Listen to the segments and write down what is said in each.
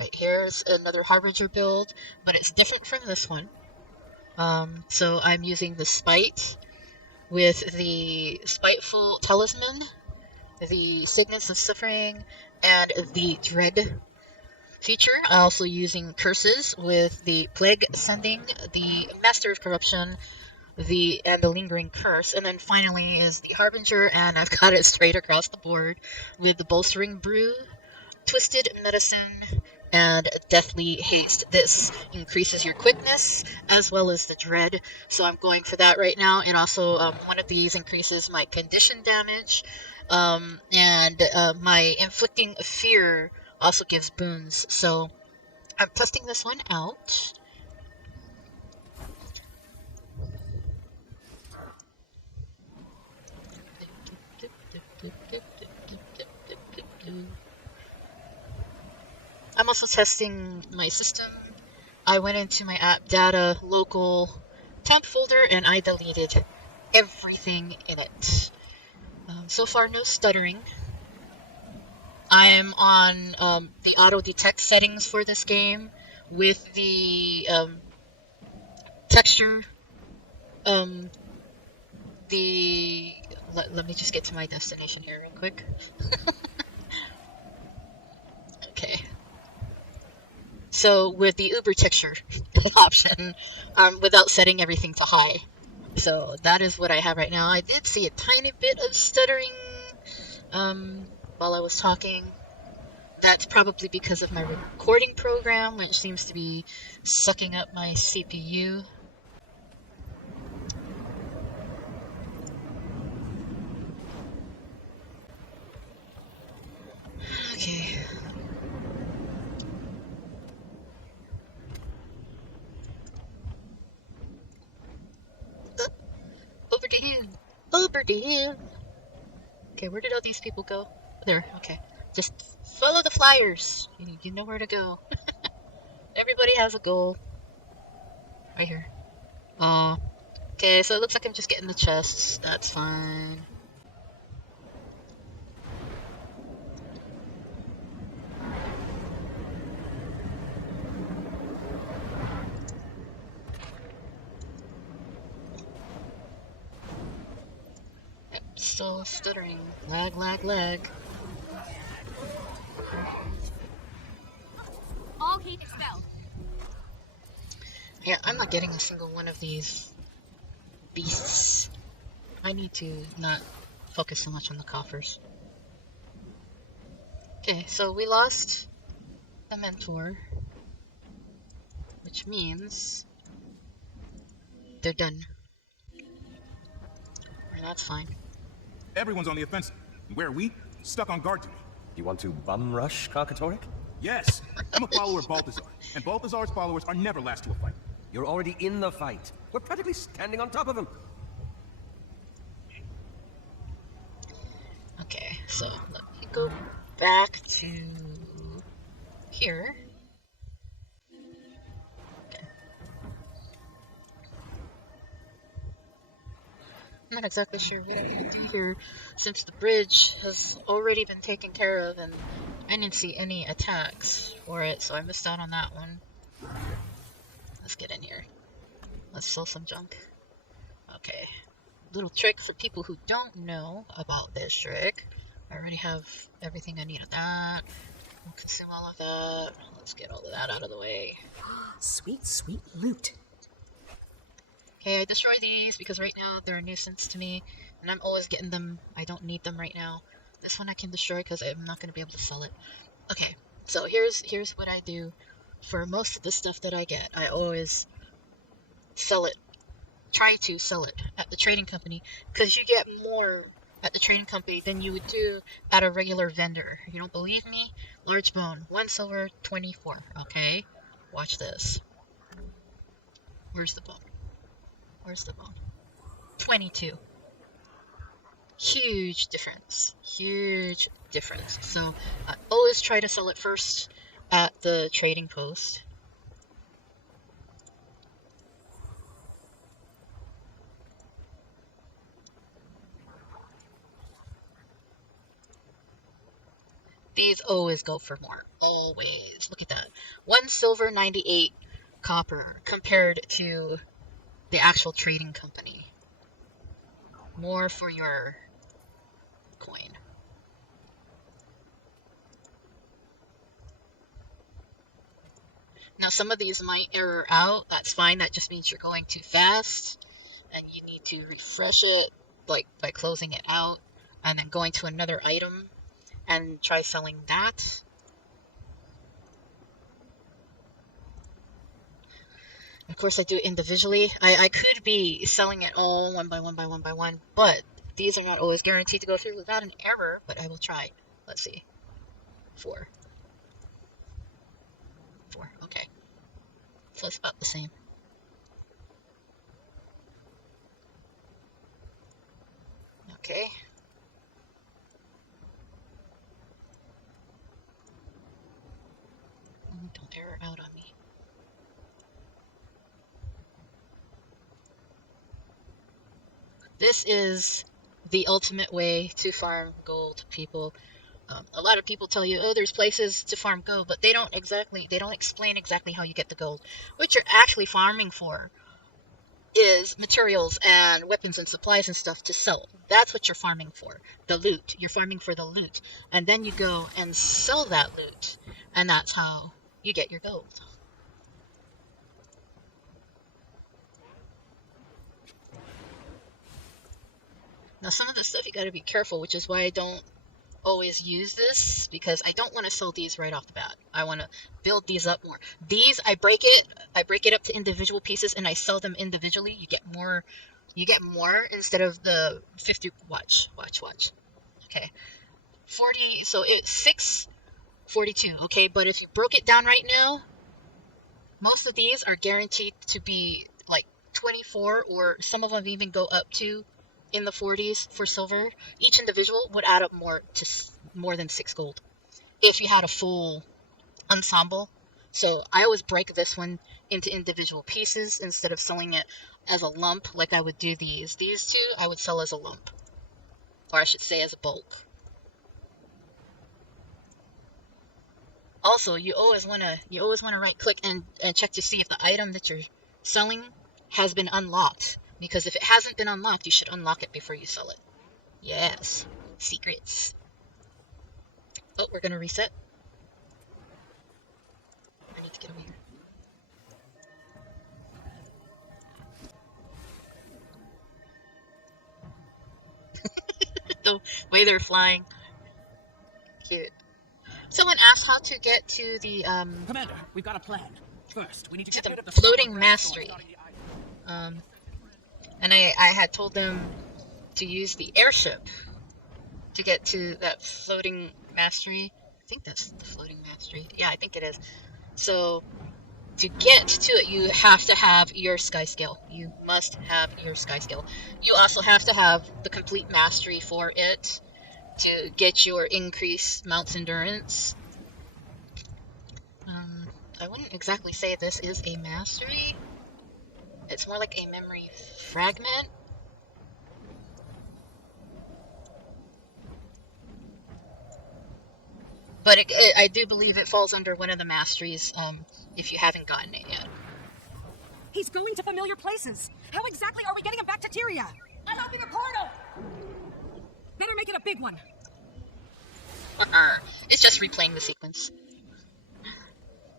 Right, here's another Harbinger build, but it's different from this one. So I'm using the Spite with the Spiteful Talisman, the Signets of Suffering, and the Dread feature. Also using Curses with the Plague Sending, the Master of Corruption, and the Lingering Curse, and then finally is the Harbinger, and I've got it straight across the board with the Bolstering Brew, Twisted Medicine, and Deathly Haste. This increases your quickness as well as the dread, so I'm going for that right now. And also, one of these increases my condition damage, and my Inflicting Fear also gives boons. So I'm testing this one out. I'm also testing my system. I went into my app data local temp folder and I deleted everything in it. So far, no stuttering. I'm on the auto detect settings for this game with the texture. Um, the let me just get to my destination here real quick. Okay. So with the Uber texture option, without setting everything to high. So that is what I have right now. I did see a tiny bit of stuttering while I was talking. That's probably because of my recording program, which seems to be sucking up my CPU. Okay. Over to you. Over to you. Okay, where did all these people go? There, okay. Just follow the flyers. You know where to go. Everybody has a goal. Right here. Okay, so it looks like I'm just getting the chests. That's fine. So stuttering. Lag, lag, lag. All heat expelled. Yeah, I'm not getting a single one of these beasts. I need to not focus so much on the coffers. Okay, so we lost the mentor, which means they're done. And that's fine. Everyone's on the offensive. Where are we? Stuck on guard duty. You want to bum rush Carcatoric? Yes, I'm a follower of Balthazar, and Balthazar's followers are never last to a fight. You're already in the fight. We're practically standing on top of him. Okay, so let me go back to here. Okay. I'm not exactly sure what I'm gonna do here since the bridge has already been taken care of and I didn't see any attacks for it, so I missed out on that one. Let's get in here. Let's sell some junk. Okay. Little trick for people who don't know about this trick. I already have everything I need of that. I'll consume all of that. Let's get all of that out of the way. Sweet, sweet loot. Okay, I destroy these because right now they're a nuisance to me, and I'm always getting them. I don't need them right now. This one I can destroy because I'm not going to be able to sell it. Okay, so here's what I do for most of the stuff that I get. I always sell it. Try to sell it at the trading company because you get more at the trading company than you would do at a regular vendor. If you don't believe me, large bone, 1 silver, 24. Okay, watch this. Where's the bone? Where's the bone? 22. Huge difference. Huge difference. So I always try to sell it first at the trading post. These always go for more. Always. Look at that. 1 silver, 98 copper compared to the actual trading company. More for your coin. Now, some of these might error out. That's fine. That just means you're going too fast. And you need to refresh it like by closing it out and then going to another item and try selling that. Of course, I do it individually. I could be selling it all one by one by one by one, but these are not always guaranteed to go through without an error, but I will try. Let's see. 4. 4, okay. So it's about the same. Okay. Don't error out on me. This is the ultimate way to farm gold, people. A lot of people tell you, oh, there's places to farm gold, but they don't explain exactly how you get the gold. What you're actually farming for is materials and weapons and supplies and stuff to sell. That's what you're farming for. The loot. You're farming for the loot. And then you go and sell that loot. And that's how you get your gold. Now, some of the stuff you gotta be careful, which is why I don't always use this, because I don't want to sell these right off the bat. I want to build these up more. These, I break it up to individual pieces and I sell them individually. You get more instead of the 50. Watch. Okay, 40. So it's 642. Okay, but if you broke it down right now, most of these are guaranteed to be like 24, or some of them even go up to in the 40s for silver. Each individual would add up more than 6 gold if you had a full ensemble. So I always break this one into individual pieces instead of selling it as a lump like I would do these. These two I would sell as a lump, or I should say as a bulk. Also, you always want to right click and check to see if the item that you're selling has been unlocked. Because if it hasn't been unlocked, you should unlock it before you sell it. Yes. Secrets. Oh, we're going to reset. I need to get over here. The way they're flying. Cute. Someone asked how to get to the, Commander, we've got a plan. First, we need to get rid of the floating mastery. And I had told them to use the airship to get to that floating mastery. I think that's the floating mastery. Yeah, I think it is. So to get to it, you have to have your sky scale. You must have your sky scale. You also have to have the complete mastery for it to get your increased mount's endurance. I wouldn't exactly say this is a mastery. It's more like a memory fragment. But I do believe it falls under one of the masteries, if you haven't gotten it yet. He's going to familiar places. How exactly are we getting him back to Tyria? Unlocking a portal! Better make it a big one. It's just replaying the sequence.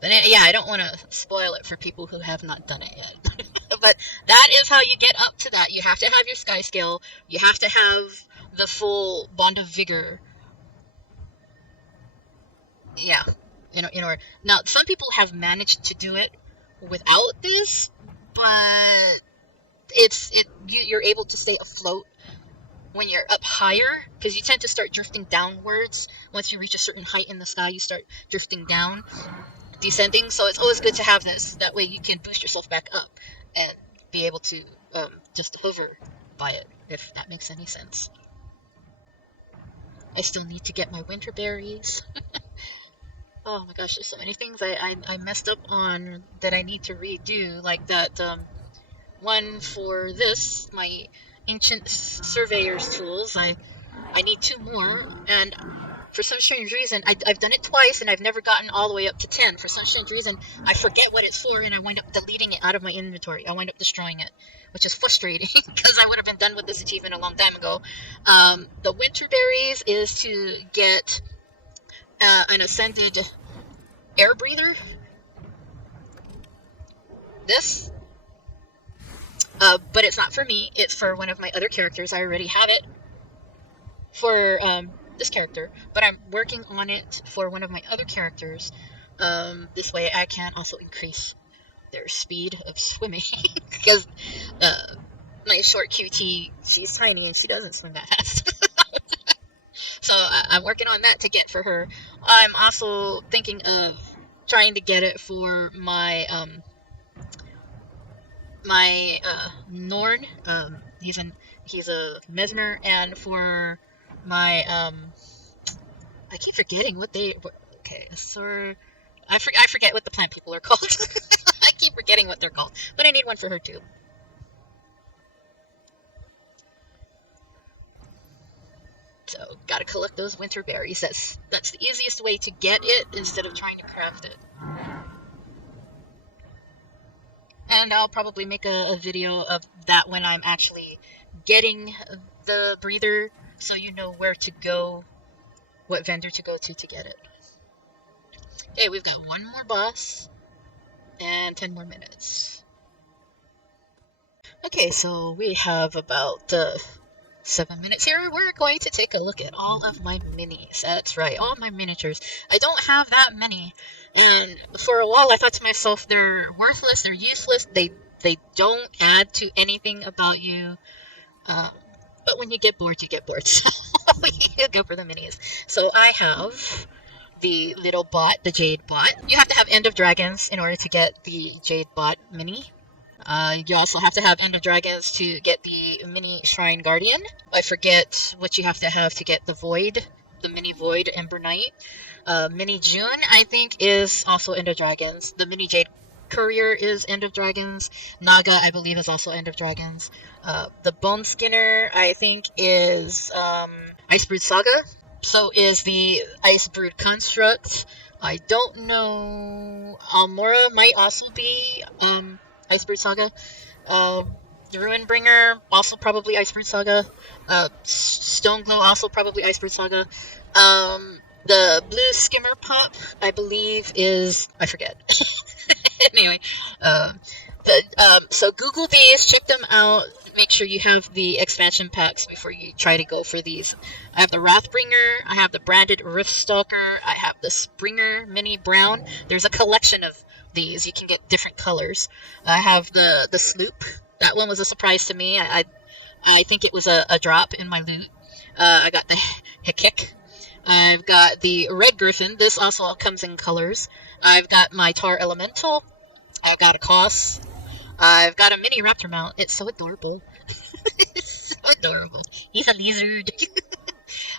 But yeah, I don't want to spoil it for people who have not done it yet. But that is how you get up to that. You have to have your sky scale. You have to have the full bond of vigor. Yeah, in order. Now, some people have managed to do it without this, but you're able to stay afloat when you're up higher, because you tend to start drifting downwards. Once you reach a certain height in the sky, you start drifting down, descending. So it's always good to have this. That way you can boost yourself back up and be able to just hover by it, if that makes any sense. I still need to get my winter berries. Oh my gosh, there's so many things I messed up on that I need to redo, like that one for this, my ancient surveyor's tools. I need 2 more, and for some strange reason, I've done it twice and I've never gotten all the way up to 10. For some strange reason, I forget what it's for and I wind up deleting it out of my inventory. I wind up destroying it, which is frustrating because I would have been done with this achievement a long time ago. The winter berries is to get an ascended air breather. This. But it's not for me. It's for one of my other characters. I already have it for this character, but I'm working on it for one of my other characters. This way I can also increase their speed of swimming because my short QT, she's tiny and she doesn't swim that fast. So I'm working on that to get for her. I'm also thinking of trying to get it for my Norn. He's a mesmer, and for my I keep forgetting what they. Okay, so I forget what the plant people are called. I keep forgetting what they're called, but I need one for her too. So gotta collect those winter berries. That's the easiest way to get it instead of trying to craft it. And I'll probably make a video of that when I'm actually getting the breather, so you know where to go, what vendor to go to get it. Okay, we've got one more boss and 10 more minutes. Okay, so we have about 7 minutes here. We're going to take a look at all of my minis. That's right, all my miniatures. I don't have that many, and for a while I thought to myself, they're worthless, they're useless, they don't add to anything about you. But when you get bored, you get bored. So you go for the minis. So I have the little bot, the Jade bot. You have to have End of Dragons in order to get the Jade bot mini. You also have to have End of Dragons to get the mini Shrine Guardian. I forget what you have to get the Void, the mini Void Ember Knight. Mini June, I think, is also End of Dragons. The mini Jade Courier is End of Dragons. Naga, I believe, is also End of Dragons. The Bone Skinner, I think, is Icebrood Saga. So is the Icebrood Construct. I don't know. Almora might also be Icebrood Saga. The Ruinbringer, also probably Icebrood Saga. Stoneglow, also probably Icebrood Saga. The Blue Skimmer Pop, I believe, is... I forget. Anyway, so Google these, check them out, make sure you have the expansion packs before you try to go for these. I have the Wrathbringer, I have the Branded Riftstalker, I have the Springer Mini Brown. There's a collection of these, you can get different colors. I have the Sloop. That one was a surprise to me. I think it was a drop in my loot. I got the Hekik. I've got the Red Griffin. This also comes in colors. I've got my Tar Elemental. I've got a Koss. I've got a mini Raptor mount. It's so adorable. It's so adorable. He's a lizard.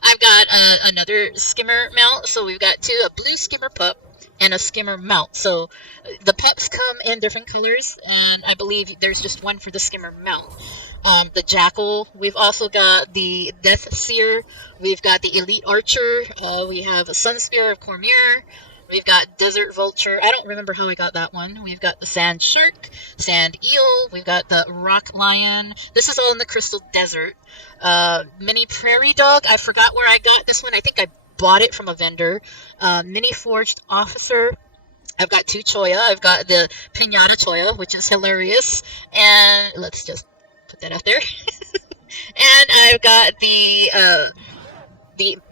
I've got another Skimmer mount. So we've got two, a blue Skimmer pup and a Skimmer mount. So the pups come in different colors, and I believe there's just one for the Skimmer mount. The Jackal. We've also got the Death Seer. We've got the Elite Archer. We have a Sunspear of Cormyr. We've got Desert Vulture. I don't remember how I got that one. We've got the Sand Shark, Sand Eel. We've got the Rock Lion. This is all in the Crystal Desert. Mini Prairie Dog. I forgot where I got this one. I think I bought it from a vendor. Mini Forged Officer. I've got two Choya. I've got the Pinata Choya, which is hilarious. And let's just put that out there. And I've got the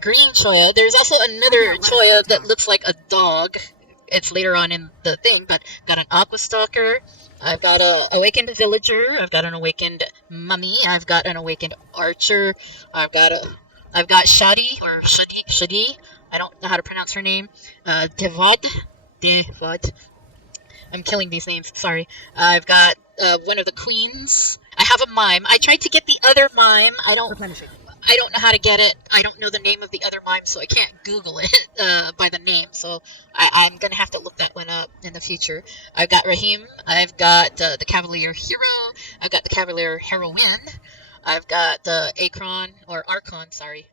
green Choya. There's also another Choya that looks like a dog. It's later on in the thing, but got an Aqua Stalker. I've got an Awakened Villager. I've got an Awakened Mummy. I've got an Awakened Archer. I've got Shadi, or Shadi. I don't know how to pronounce her name. Devad. I'm killing these names. Sorry. I've got one of the queens. I have a mime. I tried to get the other mime. I don't know how to get it. I don't know the name of the other mime, so I can't Google it by the name. So I'm going to have to look that one up in the future. I've got Rahim. I've got the Cavalier Hero. I've got the Cavalier Heroine. I've got the Archon, sorry.